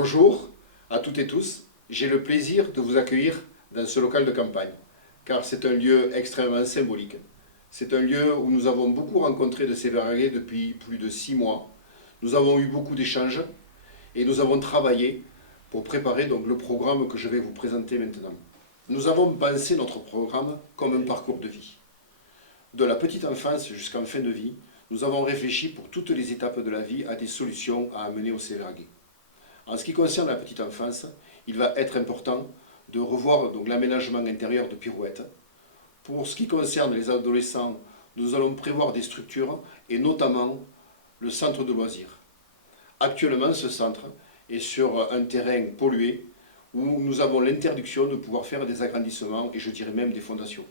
Bonjour à toutes et tous, j'ai le plaisir de vous accueillir dans ce local de campagne, car c'est un lieu extrêmement symbolique. C'est un lieu où nous avons beaucoup rencontré de Séveraguais depuis plus de 6 mois. Nous avons eu beaucoup d'échanges et nous avons travaillé pour préparer donc le programme que je vais vous présenter maintenant. Nous avons pensé notre programme comme un parcours de vie. De la petite enfance jusqu'en fin de vie, nous avons réfléchi pour toutes les étapes de la vie à des solutions à amener aux Séveraguais. En ce qui concerne la petite enfance, il va être important de revoir l'aménagement intérieur de Pirouette. Pour ce qui concerne les adolescents, nous allons prévoir des structures et notamment le centre de loisirs. Actuellement, ce centre est sur un terrain pollué où nous avons l'interdiction de pouvoir faire des agrandissements et je dirais même des fondations.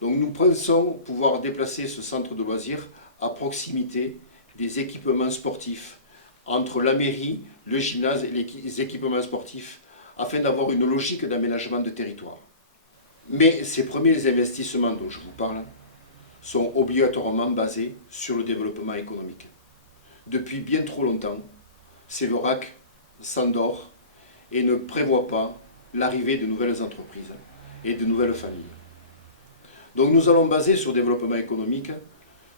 Donc nous pensons pouvoir déplacer ce centre de loisirs à proximité des équipements sportifs, entre la mairie, le gymnase et les équipements sportifs, afin d'avoir une logique d'aménagement de territoire. Mais ces premiers investissements dont je vous parle sont obligatoirement basés sur le développement économique. Depuis bien trop longtemps, Séverac s'endort et ne prévoit pas l'arrivée de nouvelles entreprises et de nouvelles familles. Donc nous allons baser sur le développement économique,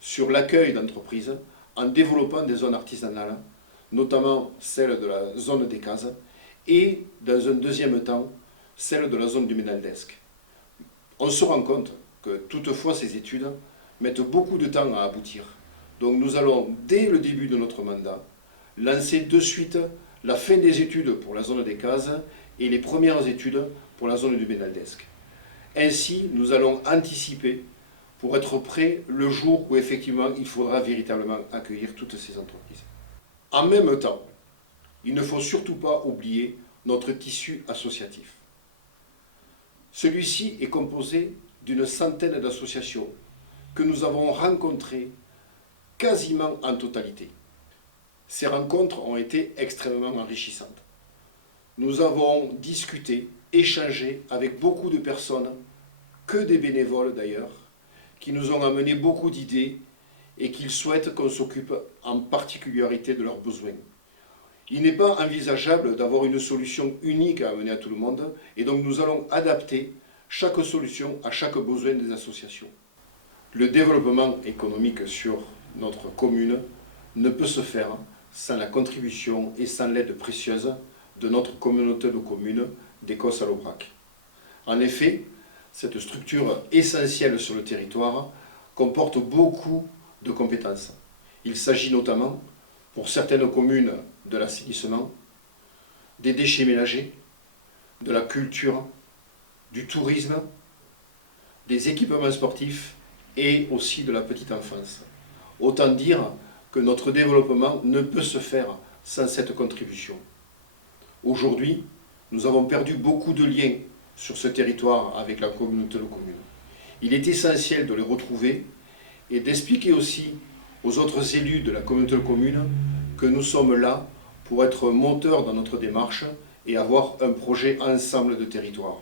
sur l'accueil d'entreprises, en développant des zones artisanales, notamment celle de la zone des cases, et dans un deuxième temps, celle de la zone du Ménaldesque. On se rend compte que toutefois ces études mettent beaucoup de temps à aboutir. Donc nous allons, dès le début de notre mandat, lancer de suite la fin des études pour la zone des cases et les premières études pour la zone du Ménaldesque. Ainsi, nous allons anticiper pour être prêts le jour où effectivement il faudra véritablement accueillir toutes ces entreprises. En même temps, il ne faut surtout pas oublier notre tissu associatif. Celui-ci est composé d'une centaine d'associations que nous avons rencontrées quasiment en totalité. Ces rencontres ont été extrêmement enrichissantes. Nous avons discuté, échangé avec beaucoup de personnes, que des bénévoles d'ailleurs, qui nous ont amené beaucoup d'idées et qu'ils souhaitent qu'on s'occupe en particularité de leurs besoins. Il n'est pas envisageable d'avoir une solution unique à amener à tout le monde et donc nous allons adapter chaque solution à chaque besoin des associations. Le développement économique sur notre commune ne peut se faire sans la contribution et sans l'aide précieuse de notre communauté de communes d'Écosse-à-l'Aubrac. En effet, cette structure essentielle sur le territoire comporte beaucoup de compétences. Il s'agit notamment, pour certaines communes, de l'assainissement, des déchets ménagers, de la culture, du tourisme, des équipements sportifs et aussi de la petite enfance. Autant dire que notre développement ne peut se faire sans cette contribution. Aujourd'hui, nous avons perdu beaucoup de liens sur ce territoire avec la communauté de communes. Il est essentiel de les retrouver et d'expliquer aussi aux autres élus de la communauté de communes que nous sommes là pour être moteurs dans notre démarche et avoir un projet ensemble de territoire.